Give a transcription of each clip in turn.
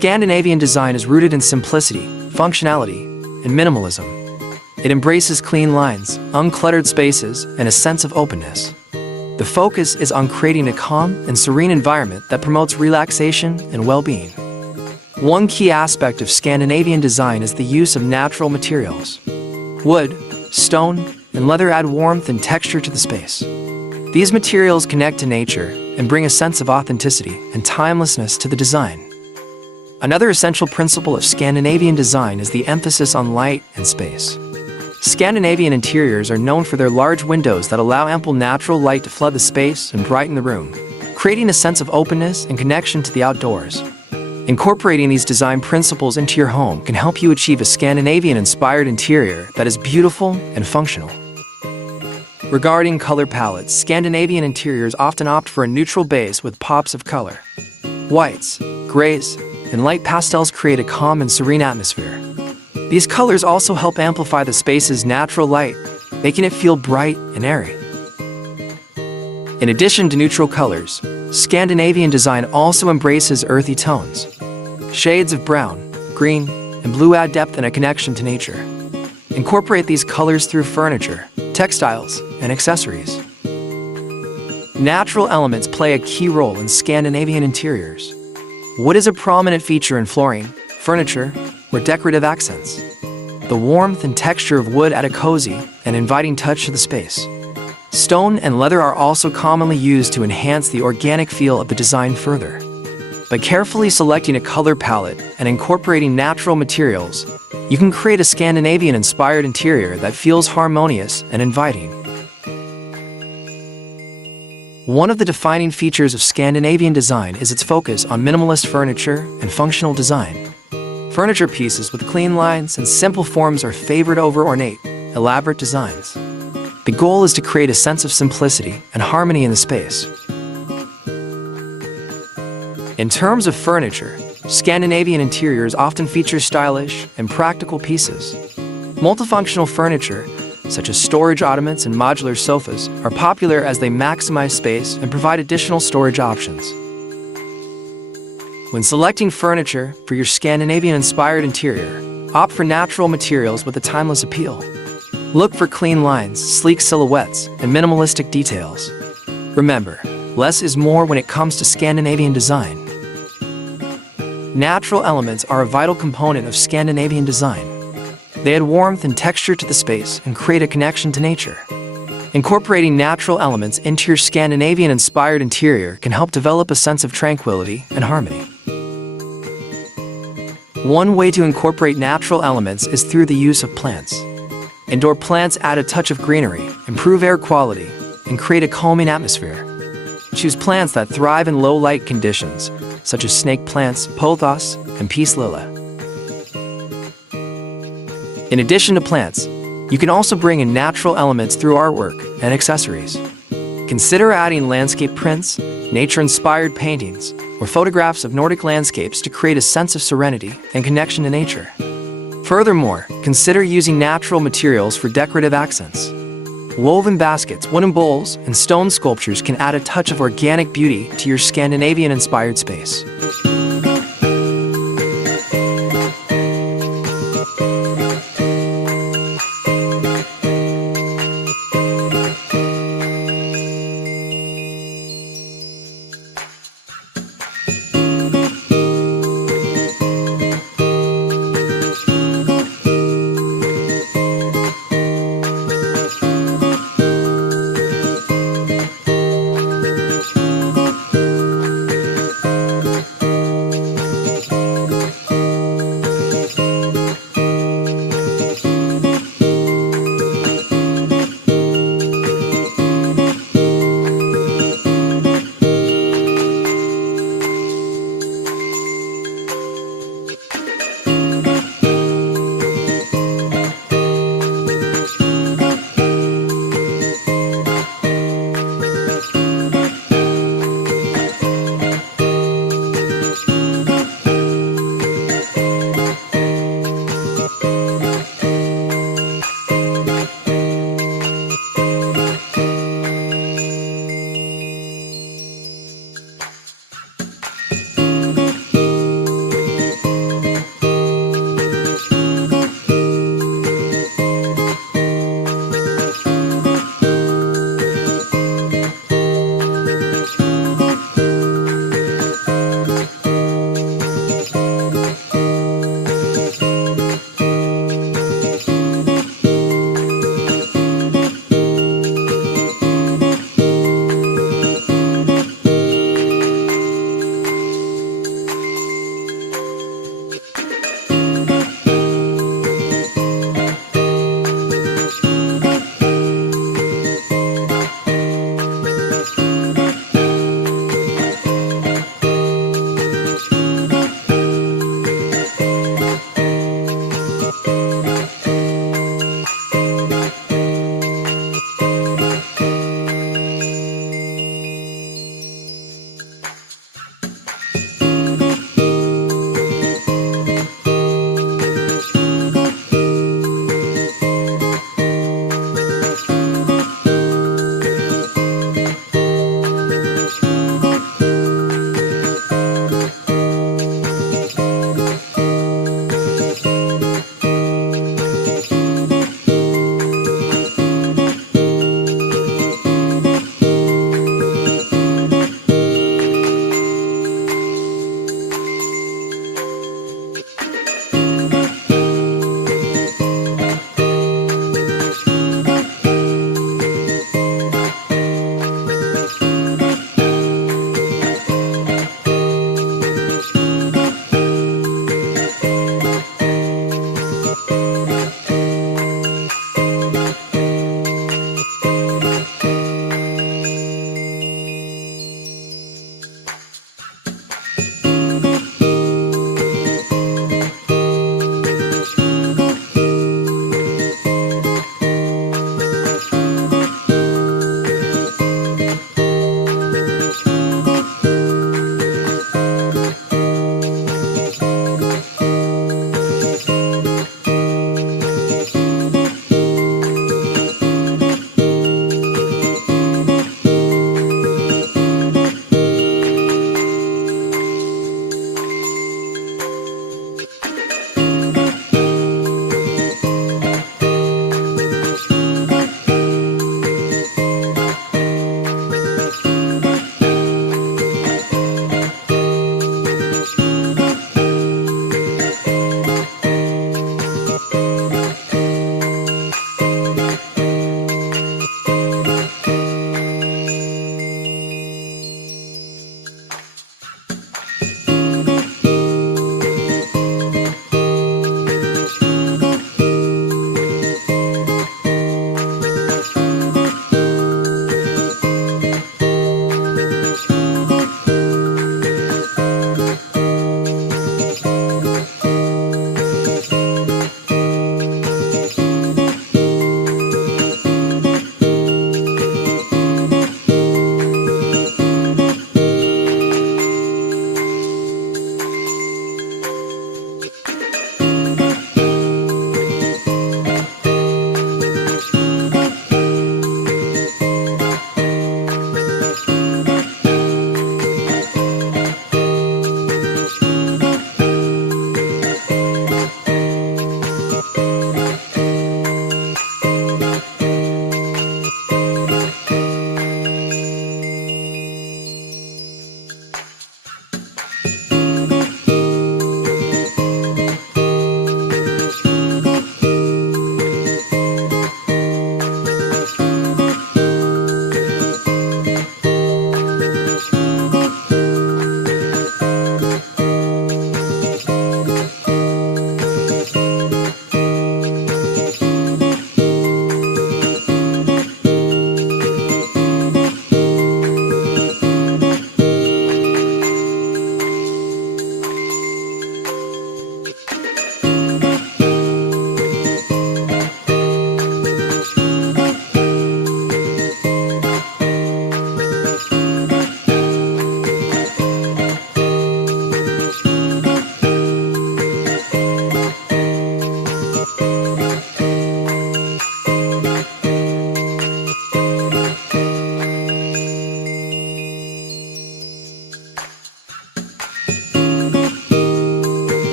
Scandinavian design is rooted in simplicity, functionality, and minimalism. It embraces clean lines, uncluttered spaces, and a sense of openness. The focus is on creating a calm and serene environment that promotes relaxation and well-being. One key aspect of Scandinavian design is the use of natural materials. Wood, stone, and leather add warmth and texture to the space. These materials connect to nature and bring a sense of authenticity and timelessness to the design. Another essential principle of Scandinavian design is the emphasis on light and space. Scandinavian interiors are known for their large windows that allow ample natural light to flood the space and brighten the room, creating a sense of openness and connection to the outdoors. Incorporating these design principles into your home can help you achieve a Scandinavian-inspired interior that is beautiful and functional. Regarding color palettes, Scandinavian interiors often opt for a neutral base with pops of color. Whites, grays, and light pastels create a calm and serene atmosphere. These colors also help amplify the space's natural light, making it feel bright and airy. In addition to neutral colors, Scandinavian design also embraces earthy tones. Shades of brown, green, and blue add depth and a connection to nature. Incorporate these colors through furniture, textiles, and accessories. Natural elements play a key role in Scandinavian interiors. Wood is a prominent feature in flooring, furniture, or decorative accents. The warmth and texture of wood add a cozy and inviting touch to the space. Stone and leather are also commonly used to enhance the organic feel of the design further. By carefully selecting a color palette and incorporating natural materials, you can create a Scandinavian-inspired interior that feels harmonious and inviting. One of the defining features of Scandinavian design is its focus on minimalist furniture and functional design. Furniture pieces with clean lines and simple forms are favored over ornate, elaborate designs. The goal is to create a sense of simplicity and harmony in the space. In terms of furniture, Scandinavian interiors often feature stylish and practical pieces. Multifunctional furniture, such as storage ottomans and modular sofas, are popular as they maximize space and provide additional storage options. When selecting furniture for your Scandinavian-inspired interior, opt for natural materials with a timeless appeal. Look for clean lines, sleek silhouettes, and minimalistic details. Remember, less is more when it comes to Scandinavian design. Natural elements are a vital component of Scandinavian design. They add warmth and texture to the space and create a connection to nature. Incorporating natural elements into your Scandinavian-inspired interior can help develop a sense of tranquility and harmony. One way to incorporate natural elements is through the use of plants. Indoor plants add a touch of greenery, improve air quality, and create a calming atmosphere. Choose plants that thrive in low-light conditions, such as snake plants, pothos, and peace lily. In addition to plants, you can also bring in natural elements through artwork and accessories. Consider adding landscape prints, nature-inspired paintings, or photographs of Nordic landscapes to create a sense of serenity and connection to nature. Furthermore, consider using natural materials for decorative accents. Woven baskets, wooden bowls, and stone sculptures can add a touch of organic beauty to your Scandinavian-inspired space.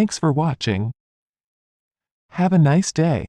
Thanks for watching. Have a nice day.